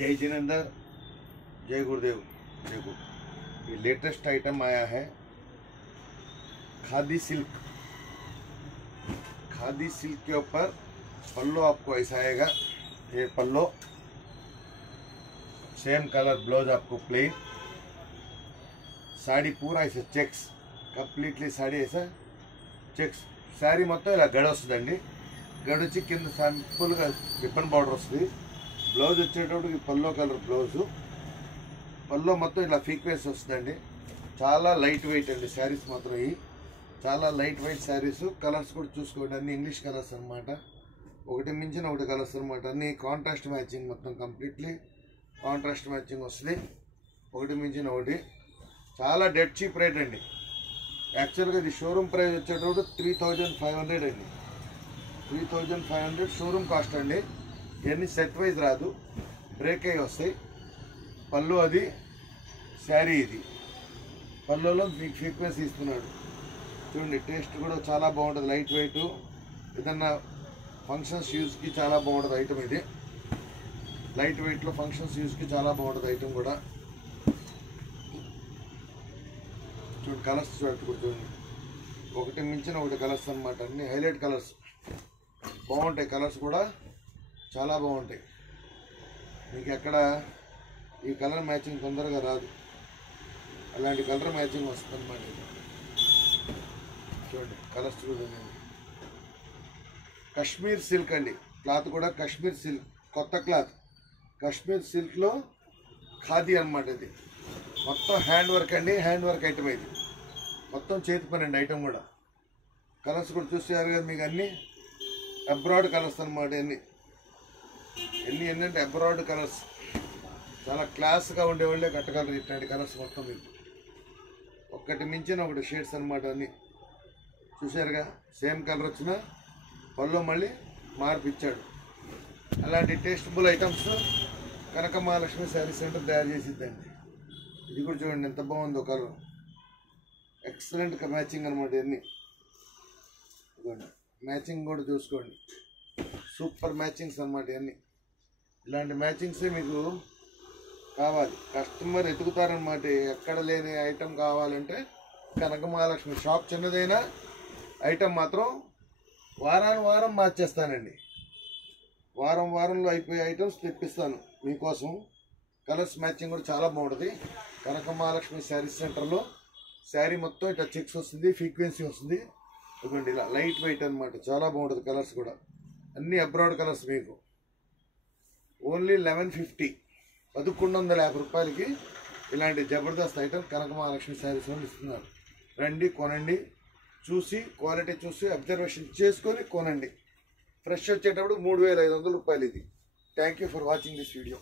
जय जिनेंद्र, जय गुरुदेव। देखो ये लेटेस्ट आइटम आया है खादी सिल्क। खादी सिल्क के ऊपर पल्लो आपको ऐसा आएगा। ये पल्लो सेम कलर, ब्लाउज आपको प्लेन, साड़ी पूरा ऐसा चेक्स, कंप्लीटली साड़ी ऐसा చెక్స్ శారీ మొత్తం ఇలా గడ వస్తుందండి। గడ వచ్చి కింద సింపుల్గా రిబ్బన్ బార్డర్ వస్తుంది। బ్లౌజ్ వచ్చేటప్పటికి పల్లో కలర్ బ్లౌజు, పల్లో మొత్తం ఇలా సీక్వెన్స్ వస్తుందండి। చాలా లైట్ వెయిట్ అండి శారీస్ మాత్రం, ఇవి చాలా లైట్ వెయిట్ శారీస్। కలర్స్ కూడా చూసుకోండి, అన్ని ఇంగ్లీష్ కలర్స్ అనమాట, ఒకటి మించిన ఒకటి కలర్స్ అనమాట, అన్ని కాంట్రాస్ట్ మ్యాచింగ్, మొత్తం కంప్లీట్లీ కాంట్రాస్ట్ మ్యాచింగ్ వస్తుంది, ఒకటి మించిన ఒకటి। చాలా డెడ్ చీప్ రేట్ అండి। యాక్చువల్గా ఇది షోరూమ్ ప్రైస్ వచ్చేటప్పుడు 3500 అండి, 3500 షోరూమ్ కాస్ట్ అండి। ఇవన్నీ సెట్ వైజ్ రాదు, బ్రేక్ అయ్యి వస్తాయి। పళ్ళు అది, శారీ ఇది, పళ్ళులో మీకు ఫ్రీక్వెన్సీ ఇస్తున్నాడు చూడండి। టేస్ట్ కూడా చాలా బాగుంటుంది, లైట్ వెయిట్, ఏదన్నా ఫంక్షన్స్ యూజ్కి చాలా బాగుంటుంది ఐటమ్ ఇది। లైట్ వెయిట్లో ఫంక్షన్స్ యూజ్కి చాలా బాగుంటుంది ఐటమ్ కూడా। చూడండి కలర్స్ చూడండి, ఒకటి మించిన ఒకటి కలర్స్ అన్నమాట, అన్ని హైలైట్ కలర్స్ బాగుంటాయి, కలర్స్ కూడా చాలా బాగుంటాయి। మీకు ఎక్కడ ఈ కలర్ మ్యాచింగ్ తొందరగా రాదు, అలాంటి కలర్ మ్యాచింగ్ వస్తుంది అన్నమాట। చూడండి కలర్స్ చూడండి, కాశ్మీర్ సిల్క్ అండి, క్లాత్ కూడా కాశ్మీర్ సిల్క్, కొత్త క్లాత్, కాశ్మీర్ సిల్క్లో ఖాదీ అన్నమాట। ఇది మొత్తం హ్యాండ్ వర్క్ అండి, హ్యాండ్ వర్క్ ఐటమ్ ఇది, మొత్తం చేతి పని అండి ఐటమ్ కూడా। కలర్స్ కూడా చూసారు కదా మీకు, అన్నీ అబ్రాడ్ కలర్స్ అనమాట, ఎన్ని ఏంటంటే అబ్రాడ్ కలర్స్, చాలా క్లాస్గా ఉండేవాళ్ళే కట్టగలరు ఇట్లాంటి కలర్స్ మొత్తం మీకు, ఒక్కటి మించిన ఒకటి షేడ్స్ అనమాట అన్నీ చూసారుగా। సేమ్ కలర్ వచ్చిన పళ్ళు మళ్ళీ మార్పిచ్చాడు। అలాంటి టేస్టబుల్ ఐటమ్స్ కనక మహాలక్ష్మి శారీ సెంటర్ తయారు చేసిద్దండి। ఇది కూడా చూడండి ఎంత బాగుందో కలర్, ఎక్సలెంట్ మ్యాచింగ్ అనమాట ఇవన్నీ, ఇదిగోండి మ్యాచింగ్ కూడా చూసుకోండి, సూపర్ మ్యాచింగ్స్ అనమాట ఇవన్నీ। ఇలాంటి మ్యాచింగ్సే మీకు కావాలి, కస్టమర్ ఎతుకుతారనమాట। ఎక్కడ లేని ఐటమ్ కావాలంటే కనక మహాలక్ష్మి షాప్ చిన్నదైనా ఐటమ్ మాత్రం వారం మార్చేస్తానండి, వారంలో అయిపోయే ఐటమ్స్ తెప్పిస్తాను మీకోసం। కలర్స్ మ్యాచింగ్ కూడా చాలా బాగుంటుంది కనక మహాలక్ష్మి శారీ సెంటర్లో। శారీ మొత్తం ఇట్లా చెక్స్ వస్తుంది, ఫ్రీక్వెన్సీ వస్తుంది, ఇదిగోండి ఇలా లైట్ వెయిట్ అనమాట, చాలా బాగుంటుంది కలర్స్ కూడా, అన్ని అబ్రాడ్ కలర్స్ మీకు ఓన్లీ 1150, 1150 రూపాయలకి ఇలాంటి జబర్దస్త్ ఐటమ్ కనక మహాలక్ష్మి శారీస్ వాళ్ళు ఇస్తున్నారు। రండి కొనండి, చూసి క్వాలిటీ చూసి అబ్జర్వేషన్ చేసుకొని కొనండి। ఫ్రెష్ వచ్చేటప్పుడు 3500 రూపాయలు ఇది। Thank you for watching this video.